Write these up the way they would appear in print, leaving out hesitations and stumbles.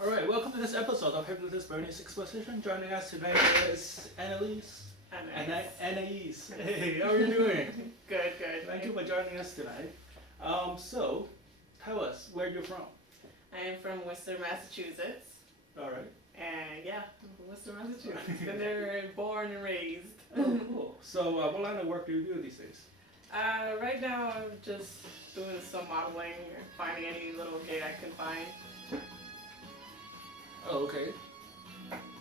Alright, welcome to this episode of Hypnotist Exposition. Joining us today is Anais. Anais. Hey, how are you doing? Good, good. Thank you for joining us tonight. So, tell us where you're from. I am from Worcester, Massachusetts. Alright. And yeah, Worcester, Massachusetts. Been there, born and raised. Oh, cool. So, what line of work do you do these days? Right now I'm just doing some modeling, finding any little gig I can find. Oh, okay.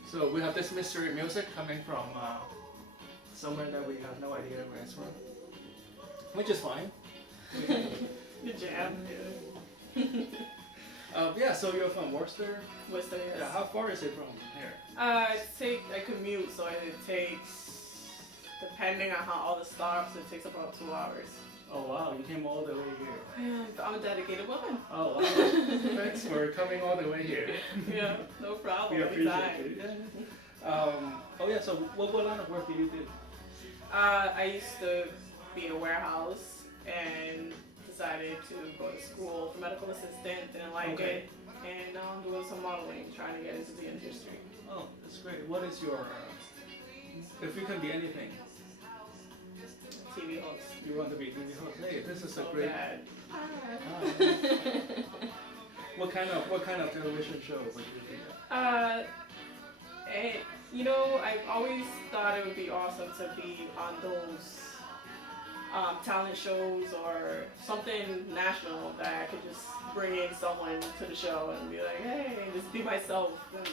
So, we have this mystery music coming from somewhere that we have no idea where it's from. Which is fine. Good jam. Yeah, so you're from Worcester? Worcester, yes. Yeah, how far is it from here? I commute, so it takes, depending on how all the stops, it takes about 2 hours. Oh wow, you came all the way here. Yeah, I'm a dedicated woman. Oh wow, thanks for coming all the way here. Yeah, no problem. We appreciate Anytime. it. Oh yeah, so what line of work do you do? I used to be in a warehouse and decided to go to school for medical assistant, didn't like it, and now I'm doing some modeling, trying to get into the industry. Oh, that's great. What is your, if you can be anything? TV host. You want to be TV host? Hey, this is So a great. bad. What kind of television show would you do? And, I've always thought it would be awesome to be on those talent shows or something national that I could just bring in someone to the show and be like, hey, just be myself. And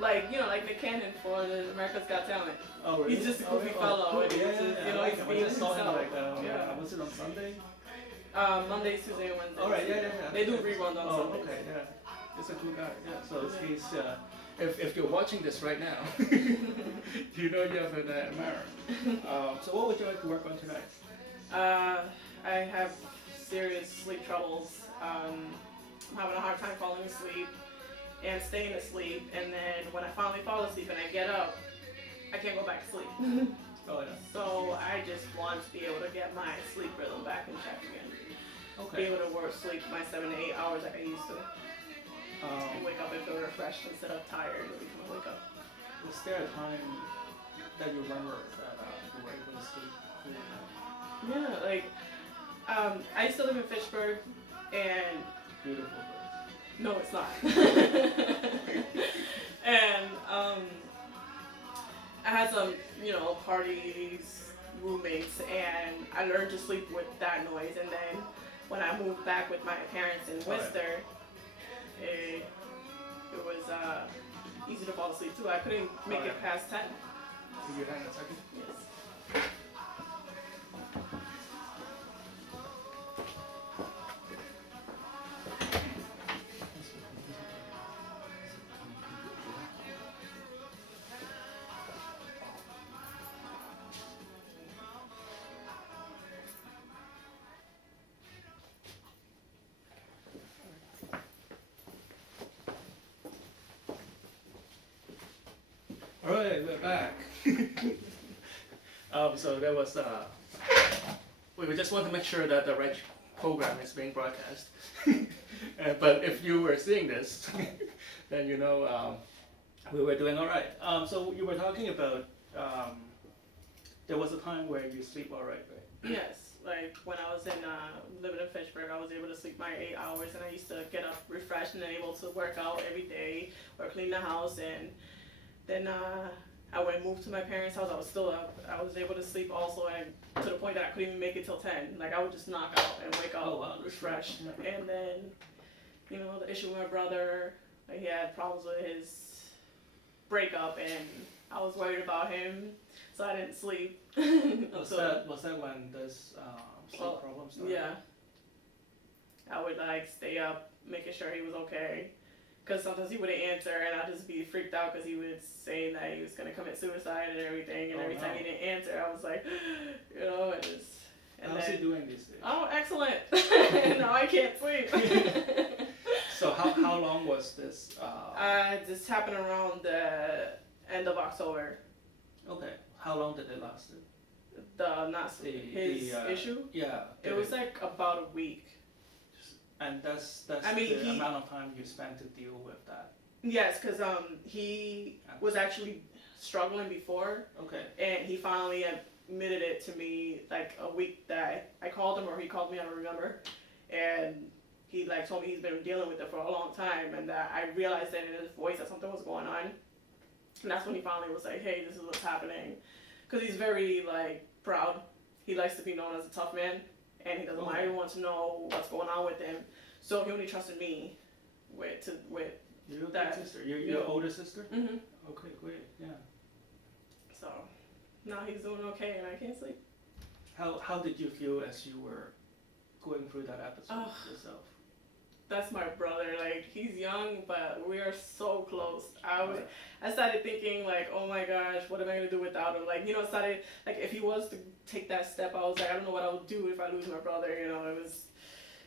like the canon for the America's Got Talent. Oh, really? He's just a goofy fellow. Cool. And he's just, I being just saw him himself. was it on Sunday? Monday, Tuesday, and Wednesday. Alright, yeah. They do reruns on Sundays. Okay, yeah. He's a cool guy. Yeah. So he's if you're watching this right now, you know you have an admirer. So what would you like to work on tonight? I have serious sleep troubles. I'm having a hard time falling asleep and staying asleep, and then when I finally fall asleep and I get up, I can't go back to sleep. Oh yeah. So I just want to be able to get my sleep rhythm back in check again. Okay. Be able to sleep my 7 to 8 hours like I used to. And wake up and feel refreshed instead of tired every time I wake up. Was there a time that you remember that you were able to sleep? Yeah, I used to live in Fitchburg, and Beautiful place. no, it's not. And I had some, parties, roommates, and I learned to sleep with that noise. And then when I moved back with my parents in Worcester, it was easy to fall asleep too. I couldn't make it past 10. Will you hang a second? Yes. Alright, we're back. So there was, we just want to make sure that the right program is being broadcast. But if you were seeing this, then we were doing alright. So you were talking about, there was a time where you sleep alright, right? Yes, like when I was living in Fitchburg, I was able to sleep my 8 hours, and I used to get up refreshed and able to work out every day or clean the house. And then I moved to my parents' house. I was still up. I was able to sleep also, and to the point that I couldn't even make it till 10. Like I would just knock out and wake up refreshed. Yeah. And then, the issue with my brother, like he had problems with his breakup, and I was worried about him, so I didn't sleep. Was that when this sleep problem started? Yeah. I would stay up, making sure he was okay. Because sometimes he wouldn't answer, and I'd just be freaked out because he was saying that he was going to commit suicide and everything. And every time he didn't answer, I was like, How's he doing these days? Oh, excellent. Now I can't sleep. So how long was this? This happened around the end of October. Okay. How long did it last? His issue? Yeah. It was like about a week. And that's I mean, the amount of time you spent to deal with that. Yes, because he was actually struggling before, Okay. and he finally admitted it to me like a week that I called him or he called me, I don't remember, and he like told me he's been dealing with it for a long time, and that I realized that in his voice that something was going on, and that's when he finally was like, hey, this is what's happening, because he's very like proud. He likes to be known as a tough man, and he doesn't want everyone to know what's going on with him. So he only trusted me with Your that. sister, your older sister. Mm-hmm. Okay, great. Yeah. So now he's doing okay, and I can't sleep. How did you feel as you were going through that episode yourself? That's my brother. Like, he's young, but we are so close. I started thinking like, oh my gosh, what am I gonna do without him? Like, you know, started like if he was to take that step, I was like, I don't know what I would do if I lose my brother. You know,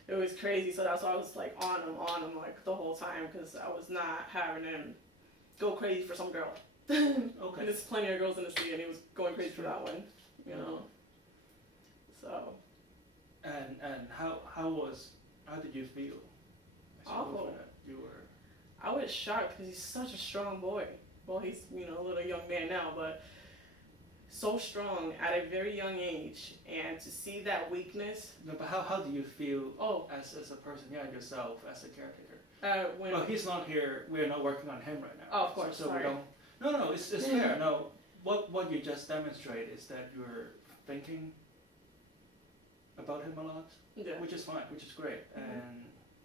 it was crazy. So that's why I was like on him like the whole time, because I was not having him go crazy for some girl. Okay. And there's plenty of girls in the city, and he was going crazy for that one. You know. So. And how did you feel? Awful. You were. I was shocked because he's such a strong boy. Well, he's, you know, a little young man now, but so strong at a very young age, and to see that weakness. No, but how do you feel Oh. as a person, yourself as a caretaker? When Well, he's not here. We're not working on him right now. Oh, of course. So sorry. we don't. No, it's fair. No, what you just demonstrate is that you're thinking about him a lot, Yeah. which is fine, which is great.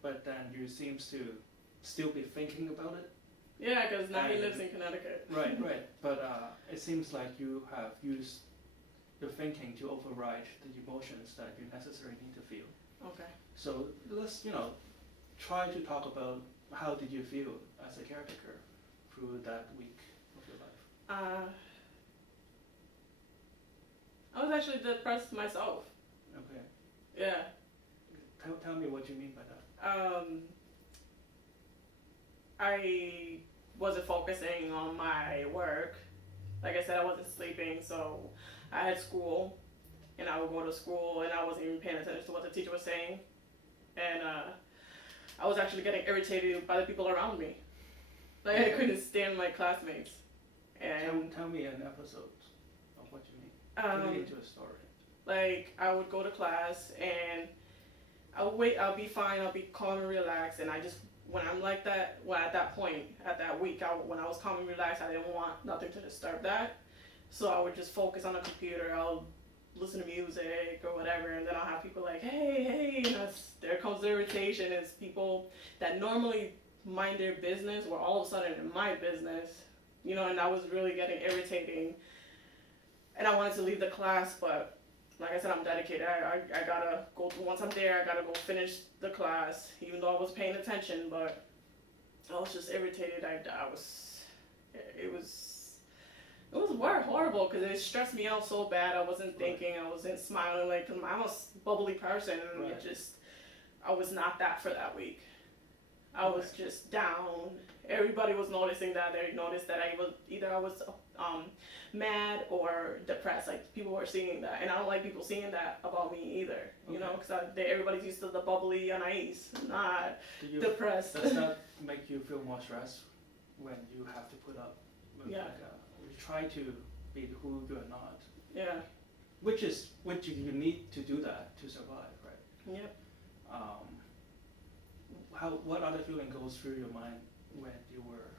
But then you seems to still be thinking about it. Yeah, because now he lives in Connecticut. Right. But it seems like you have used your thinking to override the emotions that you necessarily need to feel. Okay. So let's, try to talk about how did you feel as a caretaker through that week of your life. I was actually depressed myself. Okay. Yeah. Tell me what you mean by that. I wasn't focusing on my work. Like I said, I wasn't sleeping, so I had school, and I would go to school, and I wasn't even paying attention to what the teacher was saying, and I was actually getting irritated by the people around me. Like, I couldn't stand my classmates. And tell me an episode of what you mean. Put it into a story. Like, I would go to class, and I'll be fine, I'll be calm and relaxed, and I just, when I'm like that, at that point, at that week, when I was calm and relaxed, I didn't want nothing to disturb that. So I would just focus on the computer, I'll listen to music or whatever, and then I'll have people like, hey, and there comes the irritation. It's people that normally mind their business were all of a sudden in my business, and that was really getting irritating. And I wanted to leave the class, but like I said, I'm dedicated. I gotta go, once I'm there, I gotta go finish the class, even though I was paying attention, but I was just irritated. It was horrible, because it stressed me out so bad. I wasn't thinking, I wasn't smiling, like, cause I'm a bubbly person, and I was not that for that week. I was just down. Everybody was noticing that. They noticed that I was mad or depressed. Like, people were seeing that, and I don't like people seeing that about me either. Because everybody's used to the bubbly Anais, not depressed. Does that make you feel more stressed when you have to put up with you try to be who you're not? Yeah. Which you need to do that to survive, right? Yep. What other feeling goes through your mind when you were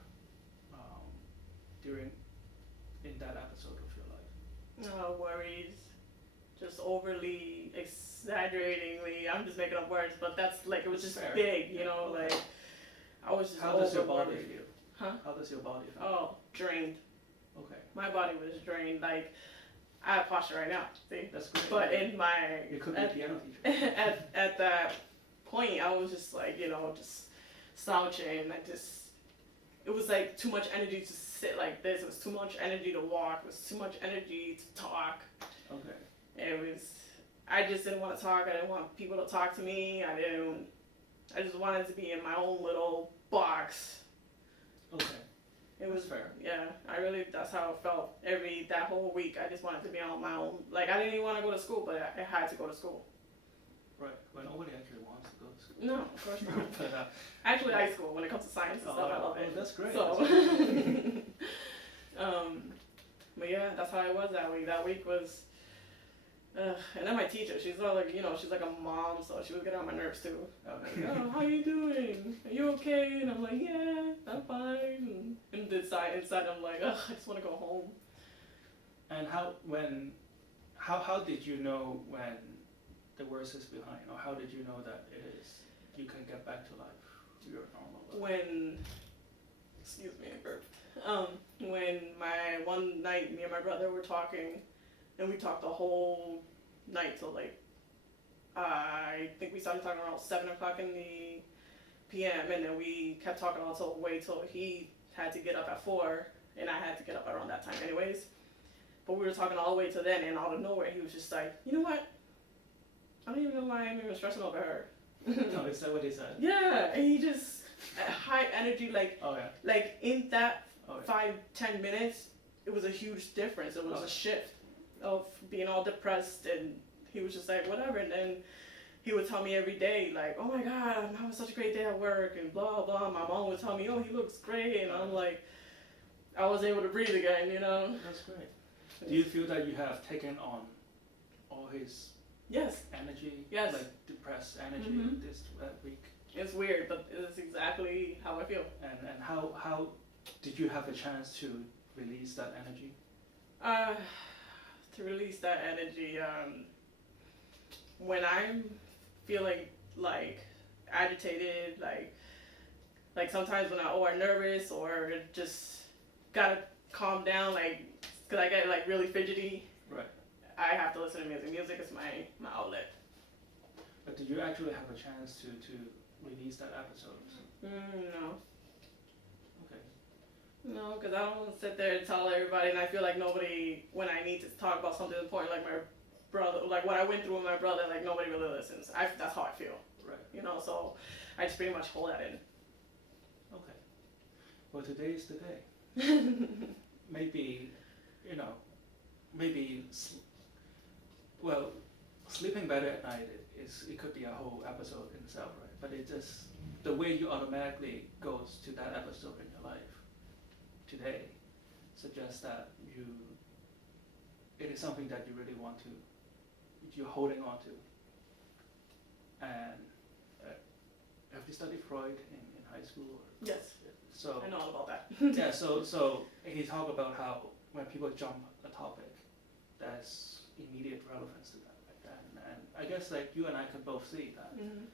in that episode of your life? Worries, just overly, exaggeratingly. I'm just making up words, but that's like, it was just fair. Big, like, I was just How does your body overwhelmed. feel? Huh? How does your body feel? Oh, drained. Okay. My body was drained. Like, I have posture right now, see? That's great. But in my... You could be a piano teacher. at that point, I was just like, just slouching. It was like too much energy to sit like this. It was too much energy to walk. It was too much energy to talk. Okay. I just didn't want to talk. I didn't want people to talk to me. I just wanted to be in my own little box. Okay. It was fair. Yeah, that's how it felt. That whole week, I just wanted to be on my own. Like, I didn't even want to go to school, but I had to go to school. Right. Well, nobody actually wants to go to school. No, of course not. But Actually, high school, when it comes to science and stuff, I love it. that's great. So, but yeah, that's how I was that week. That week was, and then my teacher, she's all like, she's like a mom, so she was getting on my nerves too. Okay. Like, oh, how you doing? Are you okay? And I'm like, yeah, I'm fine. And inside, I'm like, ugh, I just want to go home. And how did you know when the worst is behind, or how did you know that you can get back to life, your normal life? Excuse me, I burped. When one night, me and my brother were talking, and we talked the whole night till like, I think we started talking around 7 o'clock in the p.m. and then we kept talking until he had to get up at 4, and I had to get up around that time anyways. But we were talking all the way to then, and out of nowhere, he was just like, you know what? I don't even know why I'm even stressing over her. No, is that what he said? Yeah, and he just, high energy, like, Oh yeah. like in that Oh, yeah. 5-10 minutes, it was a huge difference. It was a shift of being all depressed, and he was just like, whatever. And then he would tell me every day, like, oh my God, I'm having such a great day at work, and blah, blah. My mom would tell me, oh, he looks great. And I'm like, I was able to breathe again, That's great. Do you feel that you have taken on all his energy? Yes. Like depressed energy this week? It's weird, but it's exactly how I feel. And how did you have a chance to release that energy? To release that energy, when I'm feeling like agitated, like sometimes when I'm nervous or just gotta calm down, like, cause I get like really fidgety. Right. I have to listen to music. Music is my outlet. But did you actually have a chance to release that episode? No. Okay. No, because I don't want to sit there and tell everybody, and I feel like nobody, when I need to talk about something important, like my brother, like what I went through with my brother, like nobody really listens. That's how I feel. Right. So I just pretty much hold that in. Okay. Well, today is the day. Maybe, sleeping better at night it could be a whole episode in itself, right? But it just, the way you automatically goes to that episode in your life today suggests that it is something that you really want to, you're holding on to. And have you studied Freud in high school? Yes. So I know all about that. yeah, so he talked about how when people jump a topic, there's immediate relevance to that. And I guess like you and I can both see that. Mm-hmm.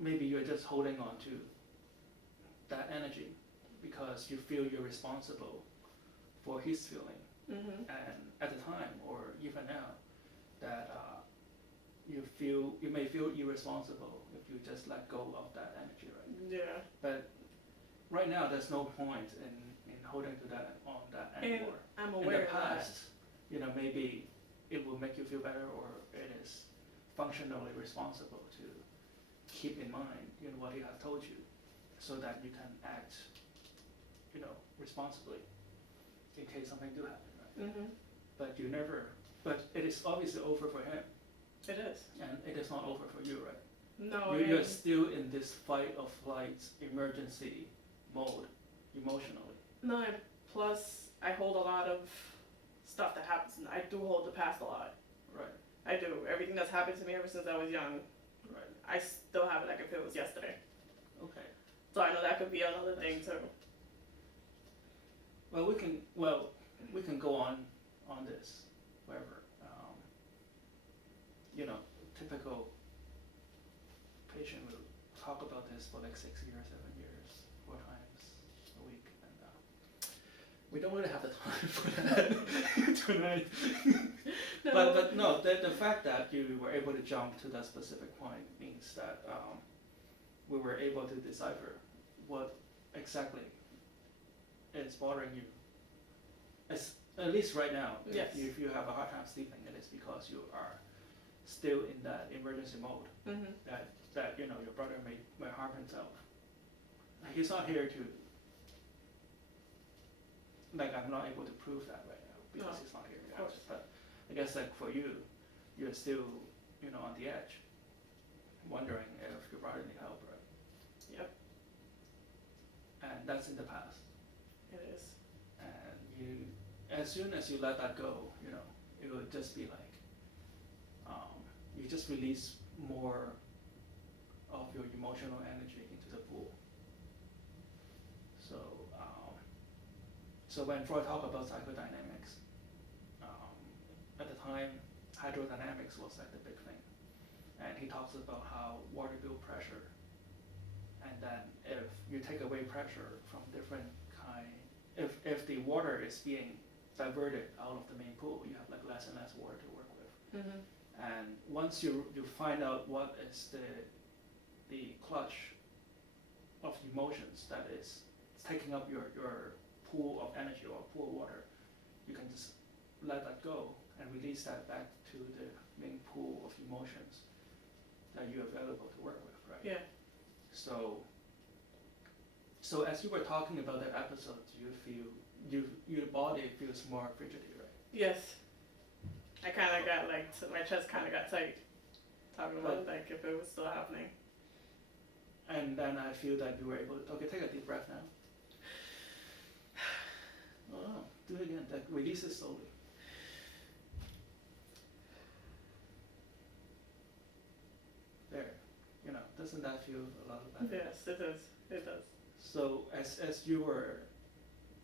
Maybe you're just holding on to that energy because you feel you're responsible for his feeling. Mm-hmm. And at the time, or even now, that you may feel irresponsible if you just let go of that energy, right? Yeah. But right now, there's no point in holding to that anymore. And I'm aware in the past, of that. Maybe it will make you feel better, or it is functionally responsible to keep in mind, what he has told you, so that you can act, responsibly in case something do happen, right? Mm-hmm. But it is obviously over for him. It is. And it is not over for you, right? No. You're still in this fight or flight emergency mode emotionally. No, and plus I hold a lot of stuff that happens, and I do hold the past a lot. Right. I do. Everything that's happened to me ever since I was young, Right. I still have it like if it was yesterday. Okay. So I know that could be another thing too. Well, we can go on this, wherever. Typical patient will talk about this for like 6 years, 7 years, 4 times a week, and we don't really have the time for that tonight. No. But no, the fact that you were able to jump to that specific point means that we were able to decipher what exactly is bothering you. At least right now, Yes. if you have a hard time sleeping, it is because you are still in that emergency mode. Mm-hmm. That your brother may harm himself. He's not here to. I'm not able to prove that right now because he's not here. Of course. But I guess for you, you're still on the edge. wondering if your brother need help, right? Yep. And that's in the past. It is. And you, as soon as you let that go, it will just be like, you just release more of your emotional energy into the pool. So when Freud talked about psychodynamics, at the time, hydrodynamics was like the big thing. And he talks about how water builds pressure. And then if you take away pressure from different if the water is being diverted out of the main pool, you have like less and less water to work with. Mm-hmm. And once you find out what is the clutch of emotions that is taking up your pool of energy or pool of water, you can just let that go and release that back to the main pool of emotions that you're available to work with, right? Yeah. So as you were talking about that episode, do you feel your body feels more fidgety, right? Yes. I kind of got my chest kind of got tight. Talking about like if it was still happening. And then I feel that you were able to, okay, take a deep breath now. Oh, do it again, like release it slowly. There, doesn't that feel a lot better? Yes, it does. It does. So as you were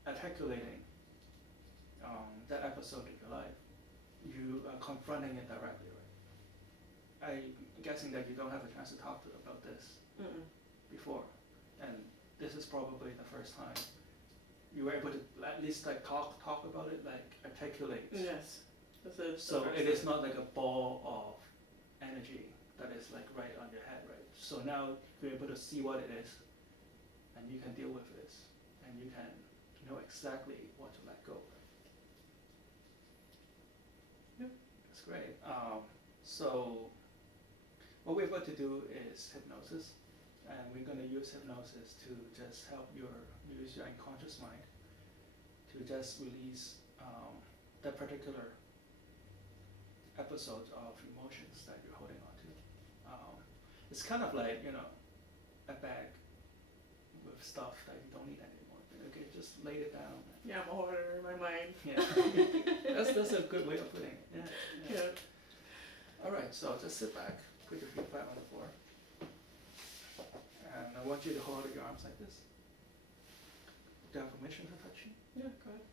articulating that episode of your life, you are confronting it directly, right? I'm guessing that you don't have a chance to talk about this before, and this is probably the first time you were able to at least like talk about it, like articulate. Yes. So it is not like a ball of energy that is like right on your head, right? So now you're able to see what it is, and you can deal with this, and you can know exactly what to let go. Yep. That's great. So what we're going to do is hypnosis, and we're going to use hypnosis to just help use your unconscious mind to just release that particular episode of emotions that you're holding on to. It's kind of like, a bag with stuff that you don't need anymore. Okay, just lay it down. Yeah, I'm a hoarder in my mind. Yeah, that's a good way of putting it. Yeah. All right, so just sit back, put your feet flat on the floor, and I want you to hold your arms like this. Do you have permission to touch you? Yeah, go ahead.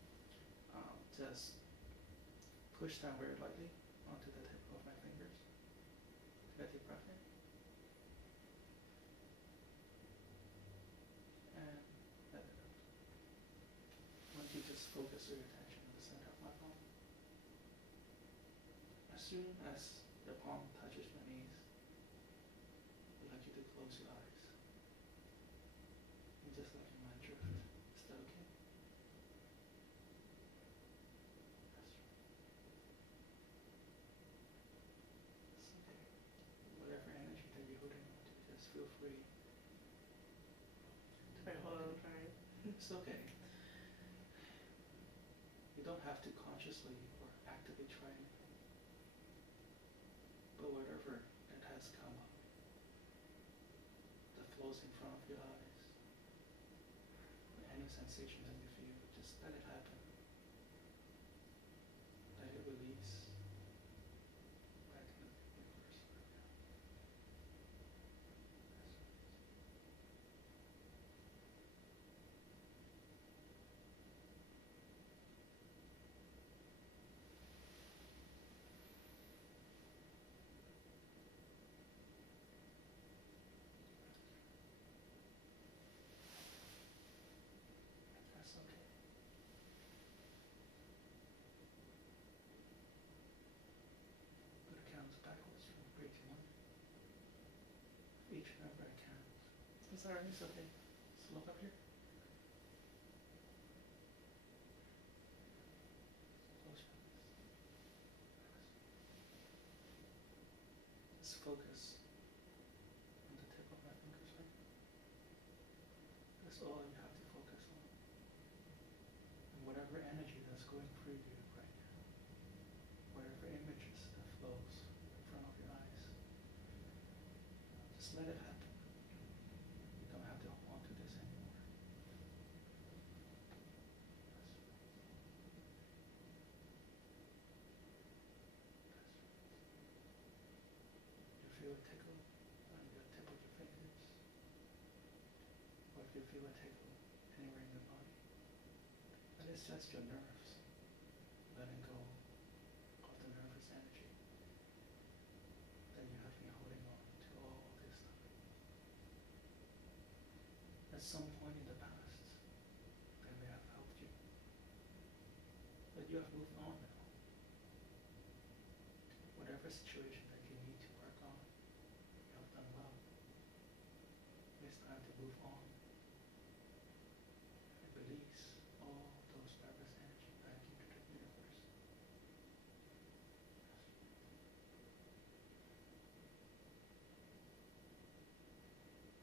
Just push down very lightly onto the tip of my fingers. Take a deep breath in. And let it out. I want you to just focus your attention on the center of my palm. As soon as the palm touches my knees, I'd like you to close your eyes. And just let your mind drift. Is that okay? It's okay. Whatever energy that you're holding on to, just feel free. Wait, hold on, I'm trying. It's okay. You don't have to consciously or actively try anything. But whatever that has come up, that flows in front of your eyes, or any sensation that you feel, just let it happen. Let it release back into the universe right now. That's okay. Put the counts backwards from 3 to 1. Each number counts. I'm sorry. It's okay. Just look up here. Close your eyes. Just focus on the tip of my fingers right now. That's all you have to focus on. And whatever energy that's going through you right now, whatever images that flows in front of your eyes, Just let it happen. You don't have to hold on to this anymore. You feel a tickle on the tip of your fingers, or if you feel a tickle anywhere in your body, that is just your nerves letting go of the nervous energy that you have been holding on to all this time. At some point in the past, they may have helped you, but you have moved on now. Whatever situation that you need to work on, you have done well. It's time to move on and release all those nervous energy back into the universe.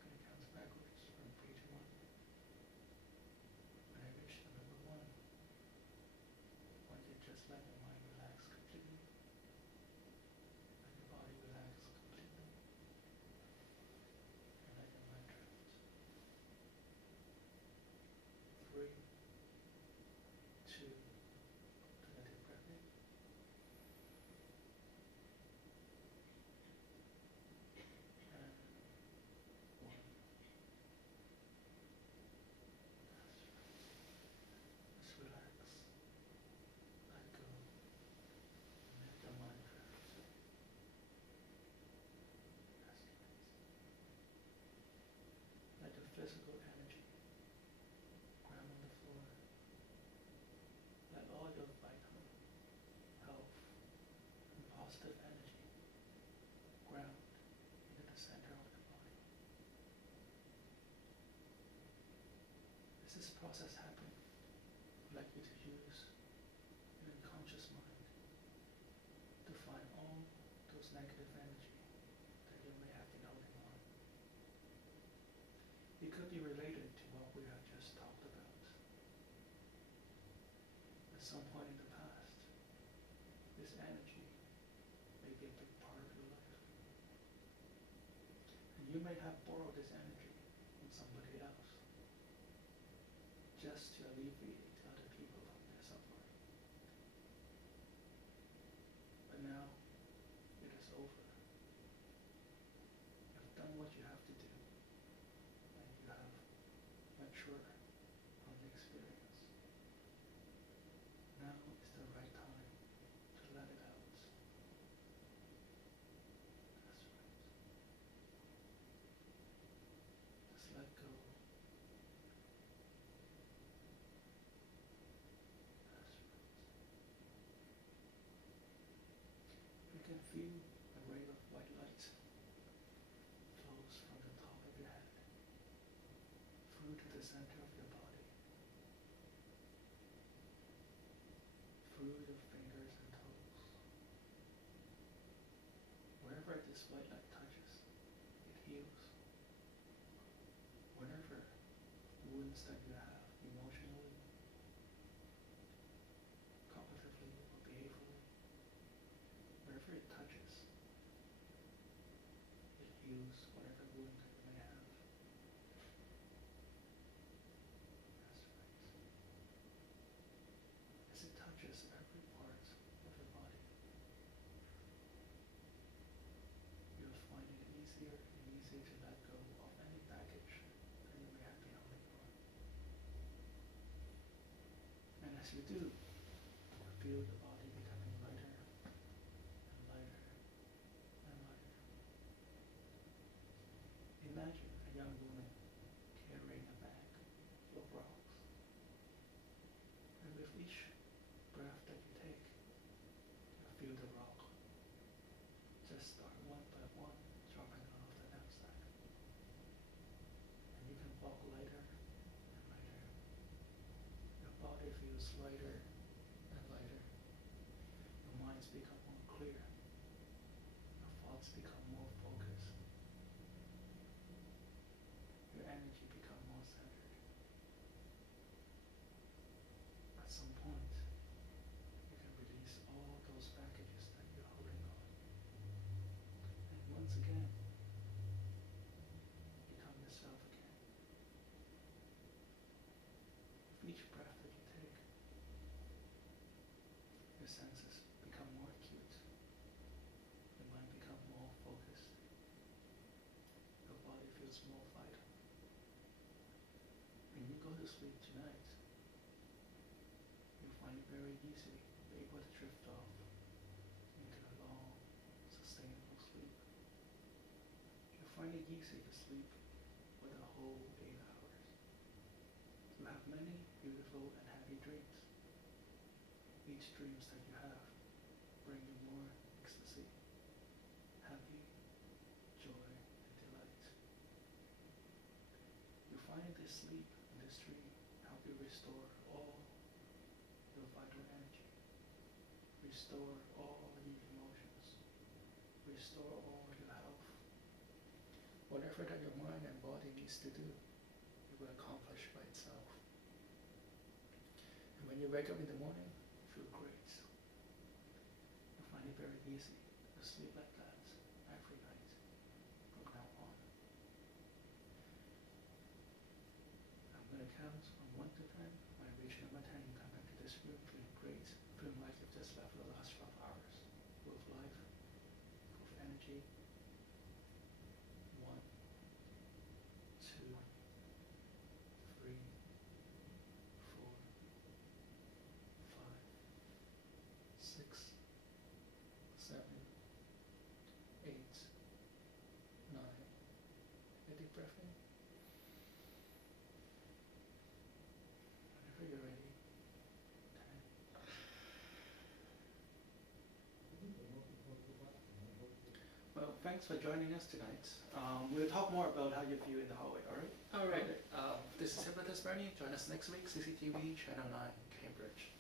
Going to count backwards from 3 to 1. When I reach the number 1, I want you to just let your mind relax completely. Let your body relax completely. And let your mind drift. 3, 2, take a deep breath in. And 1. Just relax. Let go. And let your mind drift. That's right. Let the physical energy ground on the floor. Let all your vital health and positive energy ground into the center of your body. As this process happens, I'd like you to use your unconscious mind to find all those negative energy that you may have been holding on. It could be related to what we have just talked about. At some point in the past, this energy may be a big part of your life. And you may have borrowed this energy from somebody else just to alleviate other people from their suffering. But now, it is over. You've done what you have to do, and you have matured from the experience. Now is the right time to let it out. That's right. Just let go. That's right. You can feel a ray of white light flows from the top of your head through to the center of your body, through your fingers and toes. Wherever this white light touches, it heals. Whatever wounds that you have emotionally, cognitively, or behaviorally, wherever it touches, it heals whatever wound that you may have. That's right. As it touches every part of your body, you'll find it easier and easier to let go of any baggage that you may have been holding on. And as you do, you feel the body becoming lighter and lighter and lighter. Imagine a young woman carrying a bag full of rocks. And with each breath that you take, you feel the rock just start one by one dropping off the knapsack. And you can walk lighter and lighter. Your body feels lighter and lighter. Your minds become more clear. Your thoughts become more focused. Your energy becomes more centered. At some point, you can release all those packages that you're holding on. And once again, each breath that you take, your senses become more acute, your mind becomes more focused, your body feels more vital. When you go to sleep tonight, you'll find it very easy to be able to drift off into a long, sustainable sleep. You'll find it easy to sleep with a whole 8 hours. You have many beautiful and happy dreams. Each dreams that you have bring you more ecstasy, happy, joy, and delight. You find this sleep and this dream help you restore all your vital energy, restore all your emotions, restore all your health. Whatever that your mind and body needs to do, it will accomplish by itself. And when you wake up in the morning, you feel great. You find it very easy to sleep like that every night from now on. I'm going to count from 1 to 10. When I reach number 10, you come back to this room feeling great, feeling like you've just left for the last 12 hours, full of life, full of energy. 1, 2, 3, 4, 5, 6, 7, 8, 9. Take a deep breath in. Whenever you're ready. 10. Well, thanks for joining us tonight. We'll talk more about how you feel in the hallway, alright? All right. Okay. This is Hypnotist Bernie. Join us next week, CCTV Channel 9, Cambridge.